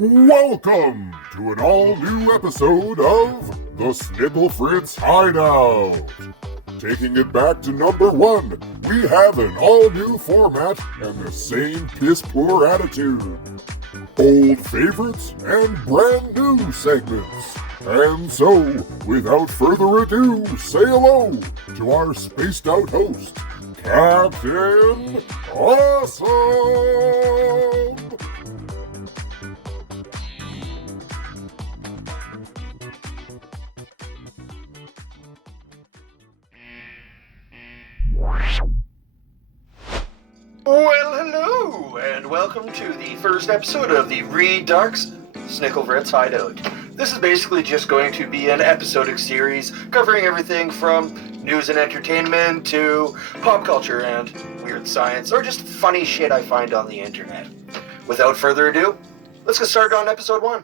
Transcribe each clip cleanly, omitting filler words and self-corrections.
Welcome to an all-new episode of the Snicklefritz HideOut. Taking it back to number 1, we have an all-new format and the same piss-poor attitude. Old favorites and brand new segments. And so, without further ado, say hello to our spaced-out host, Captain Awesome! Well, hello, and welcome to the first episode of the Redux Snicklefritz HideOut. This is basically just going to be an episodic series covering everything from news and entertainment to pop culture and weird science, or just funny shit I find on the internet. Without further ado, let's get started on episode 1.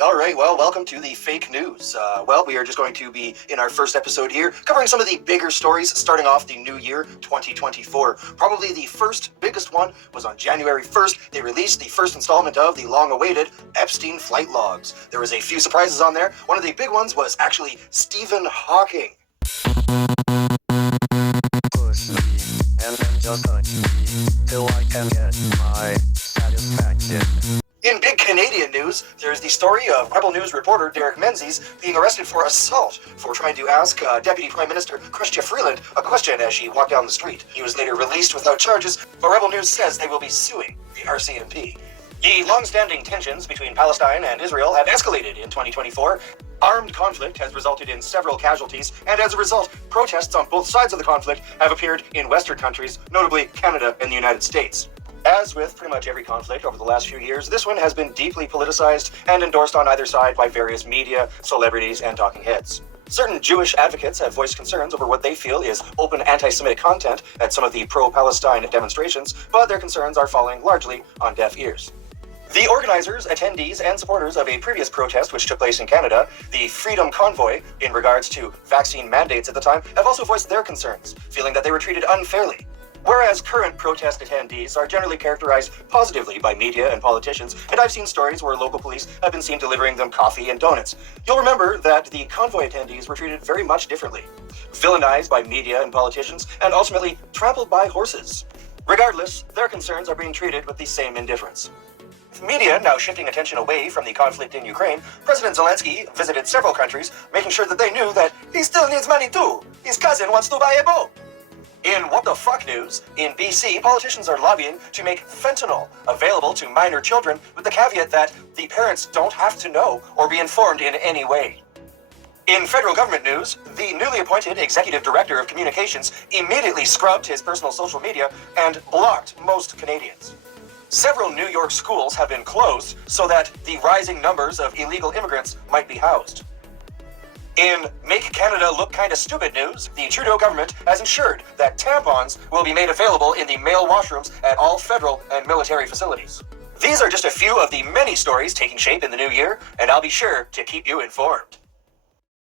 Alright, well, welcome to the fake news. We are just going to be, in our first episode here, covering some of the bigger stories starting off the new year, 2024. Probably the first biggest one was on January 1st. They released the first installment of the long-awaited Epstein flight logs. There was a few surprises on there. One of the big ones was actually Stephen Hawking. Push me, and then just touch me, till I can get my satisfaction. In big Canadian news, there's the story of Rebel News reporter Derek Menzies being arrested for assault for trying to ask Deputy Prime Minister Chrystia Freeland a question as she walked down the street. He was later released without charges, but Rebel News says they will be suing the RCMP. The long-standing tensions between Palestine and Israel have escalated in 2024. Armed conflict has resulted in several casualties, and as a result, protests on both sides of the conflict have appeared in Western countries, notably Canada and the United States. As with pretty much every conflict over the last few years, this one has been deeply politicized and endorsed on either side by various media, celebrities, and talking heads. Certain Jewish advocates have voiced concerns over what they feel is open anti-Semitic content at some of the pro-Palestine demonstrations, but their concerns are falling largely on deaf ears. The organizers, attendees, and supporters of a previous protest which took place in Canada, the Freedom Convoy, in regards to vaccine mandates at the time, have also voiced their concerns, feeling that they were treated unfairly. Whereas current protest attendees are generally characterized positively by media and politicians, and I've seen stories where local police have been seen delivering them coffee and donuts. You'll remember that the convoy attendees were treated very much differently, villainized by media and politicians, and ultimately trampled by horses. Regardless, their concerns are being treated with the same indifference. With media now shifting attention away from the conflict in Ukraine, President Zelensky visited several countries, making sure that they knew that he still needs money too. His cousin wants to buy a boat. In what the fuck news, in BC, politicians are lobbying to make fentanyl available to minor children with the caveat that the parents don't have to know or be informed in any way. In federal government news, the newly appointed executive director of communications immediately scrubbed his personal social media and blocked most Canadians. Several New York schools have been closed so that the rising numbers of illegal immigrants might be housed. In Make Canada Look Kinda Stupid news, the Trudeau government has ensured that tampons will be made available in the male washrooms at all federal and military facilities. These are just a few of the many stories taking shape in the new year, and I'll be sure to keep you informed.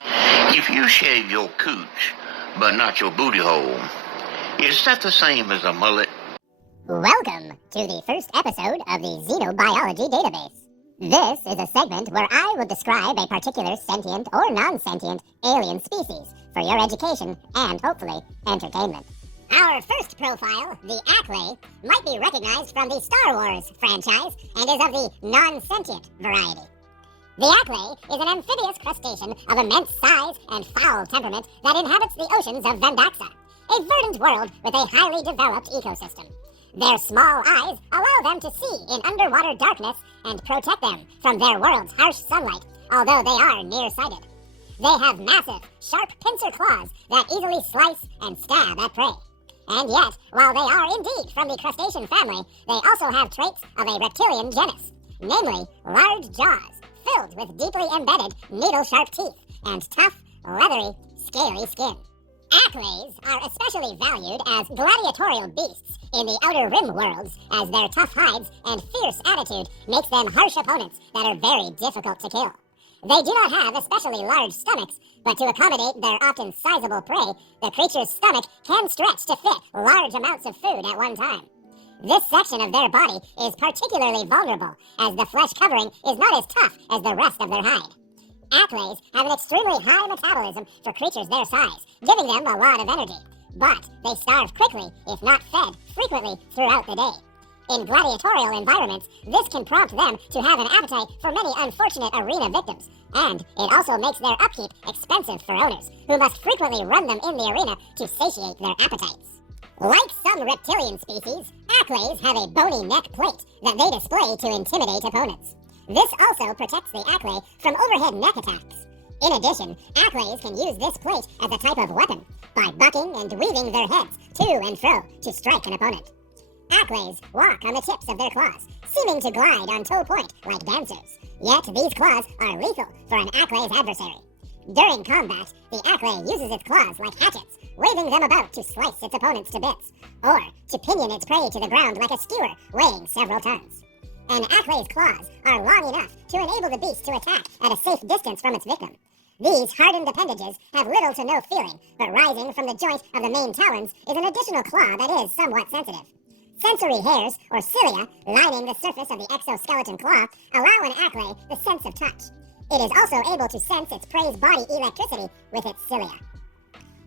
If you shave your cooch, but not your booty hole, is that the same as a mullet? Welcome to the first episode of the Xenobiology Database. This is a segment where I will describe a particular sentient or non-sentient alien species for your education and, hopefully, entertainment. Our first profile, the Acklay, might be recognized from the Star Wars franchise and is of the non-sentient variety. The Acklay is an amphibious crustacean of immense size and foul temperament that inhabits the oceans of Vendaxa, a verdant world with a highly developed ecosystem. Their small eyes allow them to see in underwater darkness and protect them from their world's harsh sunlight, although they are nearsighted. They have massive, sharp pincer claws that easily slice and stab at prey. And yet, while they are indeed from the crustacean family, they also have traits of a reptilian genus, namely large jaws filled with deeply embedded needle-sharp teeth and tough, leathery, scaly skin. Acklays are especially valued as gladiatorial beasts in the Outer Rim worlds, as their tough hides and fierce attitude makes them harsh opponents that are very difficult to kill. They do not have especially large stomachs, but to accommodate their often sizable prey, the creature's stomach can stretch to fit large amounts of food at one time. This section of their body is particularly vulnerable, as the flesh covering is not as tough as the rest of their hide. Acklays have an extremely high metabolism for creatures their size, giving them a lot of energy. But they starve quickly, if not fed, frequently throughout the day. In gladiatorial environments, this can prompt them to have an appetite for many unfortunate arena victims, and it also makes their upkeep expensive for owners, who must frequently run them in the arena to satiate their appetites. Like some reptilian species, acklays have a bony neck plate that they display to intimidate opponents. This also protects the acklay from overhead neck attacks. In addition, acklays can use this plate as a type of weapon by bucking and weaving their heads to and fro to strike an opponent. Acklays walk on the tips of their claws, seeming to glide on toe point like dancers. Yet these claws are lethal for an acclay's adversary. During combat, the acklay uses its claws like hatchets, waving them about to slice its opponents to bits, or to pinion its prey to the ground like a skewer weighing several tons. An acclay's claws are long enough to enable the beast to attack at a safe distance from its victim. These hardened appendages have little to no feeling, but rising from the joint of the main talons is an additional claw that is somewhat sensitive. Sensory hairs, or cilia, lining the surface of the exoskeleton claw, allow an acklay the sense of touch. It is also able to sense its prey's body electricity with its cilia.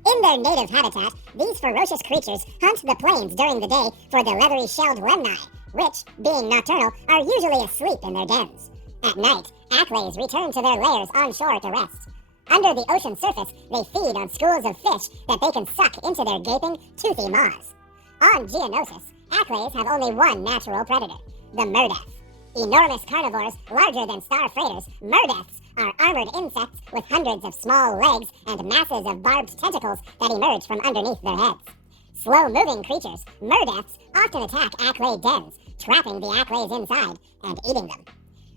In their native habitat, these ferocious creatures hunt the plains during the day for the leathery-shelled lemni, which, being nocturnal, are usually asleep in their dens. At night, acklays return to their lairs on shore to rest. Under the ocean surface, they feed on schools of fish that they can suck into their gaping, toothy maws. On Geonosis, acklays have only one natural predator, the murdeff. Enormous carnivores larger than star freighters, murdeffs are armored insects with hundreds of small legs and masses of barbed tentacles that emerge from underneath their heads. Slow-moving creatures, murdeffs often attack acklay dens, trapping the acklays inside and eating them.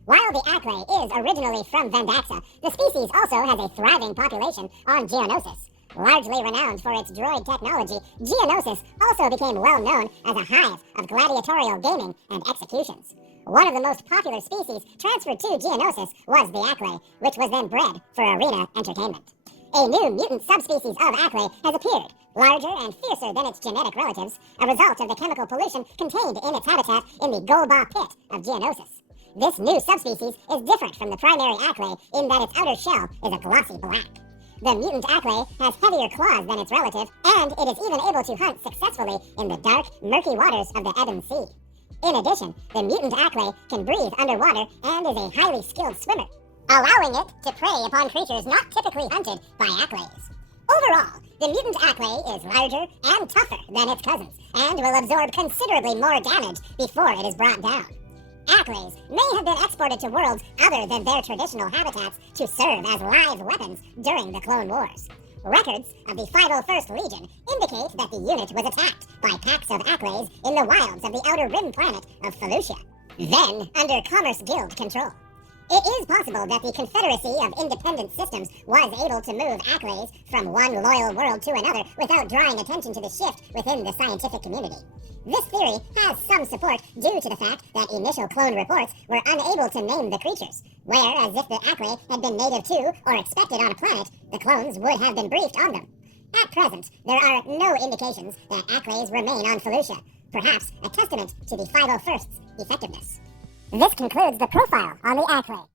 While the acklay is originally from Vendaxa, the species also has a thriving population on Geonosis. Largely renowned for its droid technology, Geonosis also became well known as a hive of gladiatorial gaming and executions. One of the most popular species transferred to Geonosis was the acklay, which was then bred for arena entertainment. A new mutant subspecies of acklay has appeared, larger and fiercer than its genetic relatives, a result of the chemical pollution contained in its habitat in the Golba pit of Geonosis. This new subspecies is different from the primary acklay in that its outer shell is a glossy black. The mutant acklay has heavier claws than its relative, and it is even able to hunt successfully in the dark, murky waters of the Ebon Sea. In addition, the mutant acklay can breathe underwater and is a highly skilled swimmer, allowing it to prey upon creatures not typically hunted by acklays. Overall, the mutant acklay is larger and tougher than its cousins, and will absorb considerably more damage before it is brought down. Acklays may have been exported to worlds other than their traditional habitats to serve as live weapons during the Clone Wars. Records of the 501st Legion indicate that the unit was attacked by packs of acklays in the wilds of the outer rim planet of Felucia, then under Commerce Guild control. It is possible that the Confederacy of Independent Systems was able to move acklays from one loyal world to another without drawing attention to the shift within the scientific community. This theory has some support due to the fact that initial clone reports were unable to name the creatures, whereas if the acklay had been native to or expected on a planet, the clones would have been briefed on them. At present, there are no indications that acklays remain on Felucia, perhaps a testament to the 501st's effectiveness. This concludes the profile on the acklay.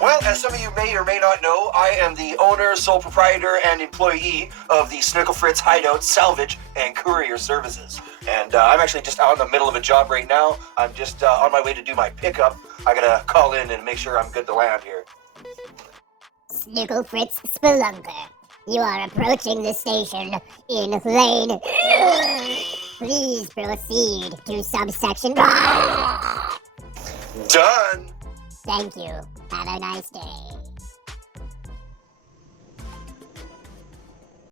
Well, as some of you may or may not know, I am the owner, sole proprietor, and employee of the Snicklefritz HideOut salvage and courier services. And I'm actually just out in the middle of a job right now. I'm just on my way to do my pickup. I gotta call in and make sure I'm good to land here. Snicklefritz Spelunker, you are approaching the station in lane. Please proceed to subsection. Done! Thank you. Have a nice day.